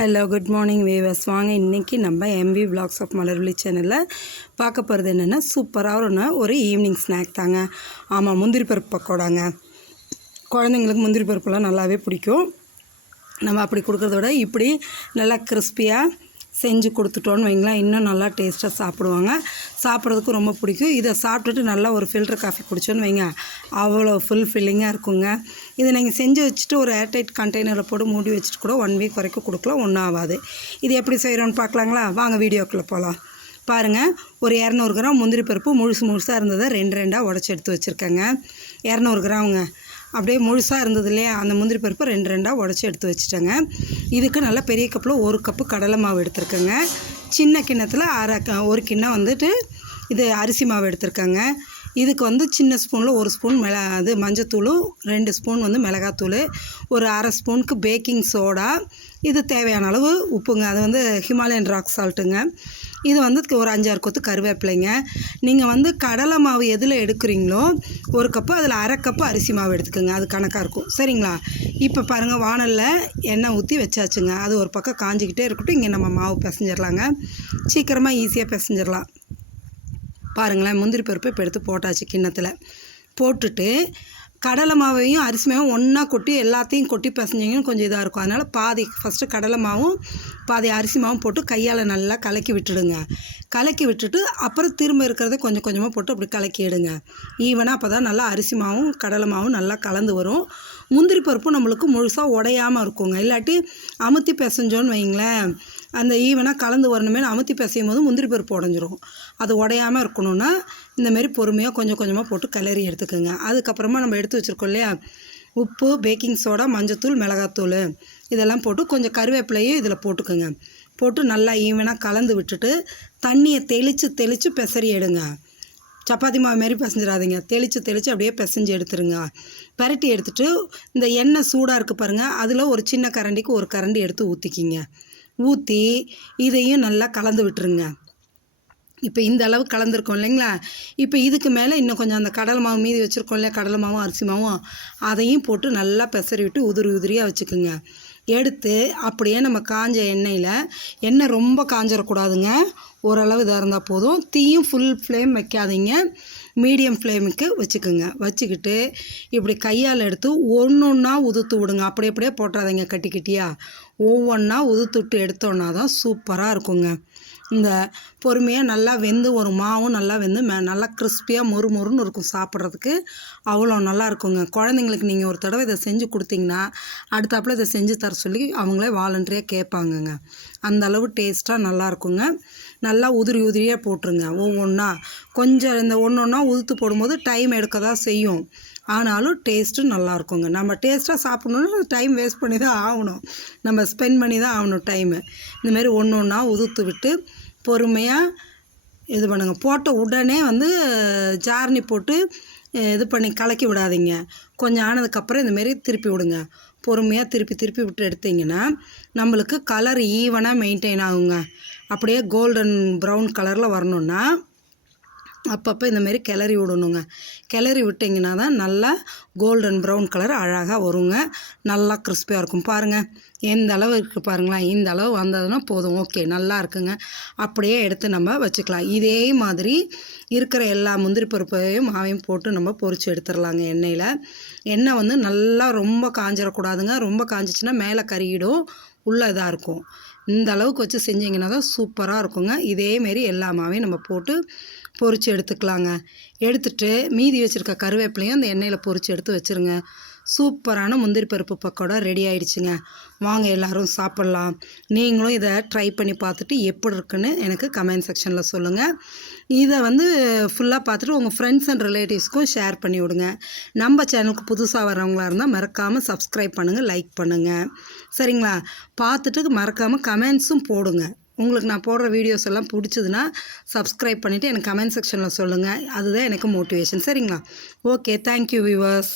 Hello good morning வேவர்ஸ் வாங்க இன்றைக்கி நம்ம எம்வி பிளாக்ஸ் ஆஃப் மலர்விழி சேனலில் பார்க்க போகிறது என்னென்னா சூப்பராக ஒரு ஈவினிங் ஸ்நாக் தாங்க. ஆமாம் முந்திரி பருப்பு பக்கோடாங்க. குழந்தைங்களுக்கு முந்திரி பருப்புலாம் நல்லாவே பிடிக்கும். நம்ம அப்படி கொடுக்குறத விட இப்படி நல்லா கிறிஸ்பியாக செஞ்சு கொடுத்துட்டோன்னு வைங்களேன். இன்னும் நல்லா டேஸ்ட்டாக சாப்பிடுவாங்க. சாப்பிட்றதுக்கும் ரொம்ப பிடிக்கும். இதை சாப்பிட்டுட்டு நல்லா ஒரு ஃபில்டர் காஃபி குடிச்சோன்னு வைங்க. அவ்வளோ ஃபுல் ஃபில்லிங்காக இருக்குங்க. இதை நீங்கள் செஞ்சு வச்சுட்டு ஒரு ஏர்டைட் கண்டெய்னரில் போட்டு மூடி வச்சுட்டு கூட ஒன் வீக் வரைக்கும் கொடுக்கலாம். ஒன்றும் ஆகாது. இது எப்படி செய்கிறோன்னு பார்க்கலாங்களா? வாங்க வீடியோக்குள்ளே போகலாம் பாருங்கள் ஒரு இரநூறு கிராம் முந்திரி பருப்பு முழுசு முழுசாக இருந்ததை ரெண்டு ரெண்டாக உடச்சி எடுத்து வச்சுருக்கேங்க. இரநூறு கிராமுங்க. அப்படியே முழுசாக இருந்தது இல்லையா? அந்த முந்திரி பருப்பு ரெண்டு ரெண்டாக உடச்சி எடுத்து வச்சுட்டேங்க. இதுக்கு நல்லா பெரிய கப்பில் ஒரு கப்பு கடலை மாவு எடுத்திருக்கேங்க. சின்ன கிண்ணத்தில் அரை க- ஒரு கிண்ணம் வந்துட்டு இது அரிசி மாவு எடுத்திருக்கேங்க. இதுக்கு வந்து சின்ன ஸ்பூனில் ஒரு ஸ்பூன் மிள அது மஞ்சத்தூள் ரெண்டு ஸ்பூன் வந்து மிளகாத்தூள் ஒரு அரை ஸ்பூனுக்கு பேக்கிங் சோடா. இது தேவையான அளவு உப்புங்க. அது வந்து ஹிமாலயன் ராக் சால்ட்டுங்க. இது வந்து ஒரு அஞ்சாறு கொத்து கருவேப்பிலைங்க. நீங்கள் வந்து கடலை மாவு எதில் எடுக்கிறீங்களோ ஒரு கப்பு அதில் அரை கப்பு அரிசி மாவு எடுத்துக்கோங்க. அது கணக்காக இருக்கும். சரிங்களா? இப்போ பாருங்கள் வானலில் எண்ணெய் ஊற்றி வச்சாச்சுங்க. அது ஒரு பக்கம் காஞ்சிக்கிட்டே இருக்கட்டும். இங்கே நம்ம மாவு பிசைஞ்சிடலாங்க சீக்கிரமாக ஈஸியாக பிசைஞ்சிடலாம் பாருங்களேன் முந்திரி பருப்பு இப்போ எடுத்து போட்டாச்சு கிண்ணத்தில். போட்டுட்டு கடலை மாவையும் அரிசி மாவும் ஒன்றா கொட்டி எல்லாத்தையும் கொட்டி பிசைஞ்சிங்கன்னா கொஞ்சம் இதாக இருக்கும். அதனால் பாதி ஃபஸ்ட்டு கடலை மாவும் பாதி அரிசி மாவும் போட்டு கையால் நல்லா கலக்கி விட்டுடுங்க. கலக்கி விட்டுட்டு அப்புறம் திரும்ப இருக்கிறத கொஞ்சம் கொஞ்சமாக போட்டு அப்படி கலக்கிடுங்க ஈவனாக அப்போ தான் நல்லா அரிசி மாவும் கடலை மாவும் நல்லா கலந்து வரும். முந்திரி பருப்பும் நம்மளுக்கு முழுசாக உடையாமல் இருக்குங்க. இல்லாட்டி அமுத்தி பிசைஞ்சோன்னு வைங்களேன் அந்த ஈவனாக கலந்து வரணுமே அமுத்தி பிசையும் போது முந்திரி பருப்பு உடஞ்சிரும். அது உடையாமல் இருக்கணும்னா இந்தமாரி பொறுமையாக கொஞ்சம் கொஞ்சமாக போட்டு கிளறி எடுத்துக்கோங்க. அதுக்கப்புறமா நம்ம எடுத்து வச்சுருக்கோம் இல்லையா? உப்பு பேக்கிங் சோடா மஞ்சத்தூள் மிளகாத்தூள். இதெல்லாம் போட்டு கொஞ்சம் கருவேப்பிலையும் இதில் போட்டுக்கோங்க. போட்டு நல்லா ஈவனாக கலந்து விட்டுட்டு தண்ணியை தெளித்து தெளித்து பிசறி எடுங்க. சப்பாத்தி மாவு மாரி பிசைஞ்சிடாதீங்க. தெளித்து தெளித்து அப்படியே பிசைஞ்சு எடுத்துருங்க. பரட்டி எடுத்துகிட்டு இந்த எண்ணெய் சூடாக இருக்குது பாருங்கள் அதில் ஒரு சின்ன கரண்டிக்கு ஒரு கரண்டி எடுத்து ஊற்றிக்கிங்க ஊற்றி இதையும் நல்லா கலந்து விட்டுருங்க. இப்போ இந்த அளவு கலந்துருக்கோம் இல்லைங்களா? இப்போ இதுக்கு மேலே இன்னும் கொஞ்சம் அந்த கடலை மாவு மீதி வச்சுருக்கோம் இல்லையா? கடலை மாவும் அரிசி மாவும் அதையும் போட்டு நல்லா பெசரி விட்டு உதிரி உதிரியாக வச்சுக்கோங்க. எடுத்து அப்படியே நம்ம காஞ்ச எண்ணெயில் எண்ணெய் ரொம்ப காஞ்சிடக்கூடாதுங்க ஓரளவு இதாக இருந்தால் போதும். தீயும் ஃபுல் ஃப்ளேம் வைக்காதீங்க. மீடியம் ஃப்ளேமுக்கு வச்சுக்கோங்க. வச்சுக்கிட்டு இப்படி கையால் எடுத்து ஒன்று ஒன்றா உதுத்து விடுங்க. அப்படி அப்படியே போட்டுறாதீங்க கட்டி கட்டியாக ஒவ்வொன்றா உதுத்து விட்டு எடுத்தோன்னா தான் சூப்பராக இருக்குங்க. இந்த பொறுமையாக நல்லா வெந்து ஒரு மாவும் நல்லா வெந்து மே நல்லா கிறிஸ்பியாக மொறு மொறுன்னு இருக்கும் சாப்பிட்றதுக்கு. அவ்வளோ நல்லா இருக்குங்க. குழந்தைங்களுக்கு நீங்கள் ஒரு தடவை இதை செஞ்சு கொடுத்தீங்கன்னா அடுத்தாப்புல இதை செஞ்சு தர சொல்லி அவங்களே வாலண்டரியாக கேட்பாங்கங்க. அந்த அளவு டேஸ்ட்டாக நல்லா இருக்குங்க. நல்லா உதிரி உதிரியாக போட்டுருங்க. ஒவ்வொன்றா கொஞ்சம் இந்த ஒன்று ஒன்றா உதுத்து போடும்போது டைம் எடுக்க தான் செய்யும். ஆனாலும் டேஸ்ட்டு நல்லா இருக்குங்க நம்ம டேஸ்ட்டாக சாப்பிட்ணுன்னா டைம் வேஸ்ட் பண்ணி தான் ஆகணும். நம்ம ஸ்பெண்ட் பண்ணி தான் ஆகணும் டைமு இந்தமாரி ஒன்று ஒன்றா உதுத்து விட்டு பொறுமையாக இது பண்ணுங்க. போட்ட உடனே வந்து ஜார்னி போட்டு இது பண்ணி கலக்கி விடாதீங்க. கொஞ்சம் ஆனதுக்கப்புறம் இந்தமாரி திருப்பி விடுங்க. பொறுமையாக திருப்பி திருப்பி விட்டு எடுத்தீங்கன்னா நம்மளுக்கு கலர் ஈவனாக மெயின்டைன் ஆகுங்க. அப்படியே கோல்டன் ப்ரௌன் கலரில் வரணுன்னா அப்பப்போ இந்தமாரி கிளறி விடணுங்க. கிளறி விட்டிங்கன்னா தான் நல்லா கோல்டன் ப்ரௌன் கலர் அழகாக வருங்க. நல்லா கிறிஸ்பியாக இருக்கும். பாருங்கள் எந்த அளவு இருக்குது பாருங்களேன். இந்த அளவு வந்ததுன்னா போதும். ஓகே. நல்லா இருக்குங்க. அப்படியே எடுத்து நம்ம வச்சுக்கலாம். இதே மாதிரி இருக்கிற எல்லா முந்திரி பருப்பையும் மாவையும் போட்டு நம்ம பொறிச்சு எடுத்துடலாங்க எண்ணெயில். எண்ணெய் வந்து நல்லா ரொம்ப காஞ்சிடக்கூடாதுங்க ரொம்ப காஞ்சிச்சுன்னா மேலே கறியிடும் உள்ளே இதாக இருக்கும். இந்த அளவுக்கு வச்சு செஞ்சிங்கன்னா தான் சூப்பராக இருக்குங்க. இதேமாரி எல்லாமாவே நம்ம போட்டு பொறிச்சு எடுத்துக்கலாங்க. எடுத்துட்டு மீதி வச்சுருக்க கருவேப்பிலையும் அந்த எண்ணெயில் பொறிச்சு எடுத்து வச்சுருங்க. சூப்பரான முந்திரி பருப்பு பக்கோடா ரெடி ஆயிடுச்சுங்க. வாங்க எல்லோரும் சாப்பிட்லாம். நீங்களும் இதை ட்ரை பண்ணி பார்த்துட்டு எப்படி இருக்குன்னு எனக்கு கமெண்ட் செக்ஷனில் சொல்லுங்கள் இதை வந்து ஃபுல்லாக பார்த்துட்டு உங்கள் ஃப்ரெண்ட்ஸ் அண்ட் ரிலேட்டிவ்ஸ்க்கும் ஷேர் பண்ணி விடுங்க. நம்ம சேனலுக்கு புதுசாக வரவங்களா இருந்தால் மறக்காமல் சப்ஸ்கிரைப் பண்ணுங்கள் லைக் பண்ணுங்கள் சரிங்களா? பார்த்துட்டு மறக்காமல் கமெண்ட்ஸும் போடுங்க. உங்களுக்கு நான் போடுற வீடியோஸ் எல்லாம் பிடிச்சதுன்னா சப்ஸ்கிரைப் பண்ணிவிட்டு எனக்கு கமெண்ட் செக்ஷனில் சொல்லுங்கள் அதுதான் எனக்கு மோட்டிவேஷன் சரிங்களா? Okay thank you viewers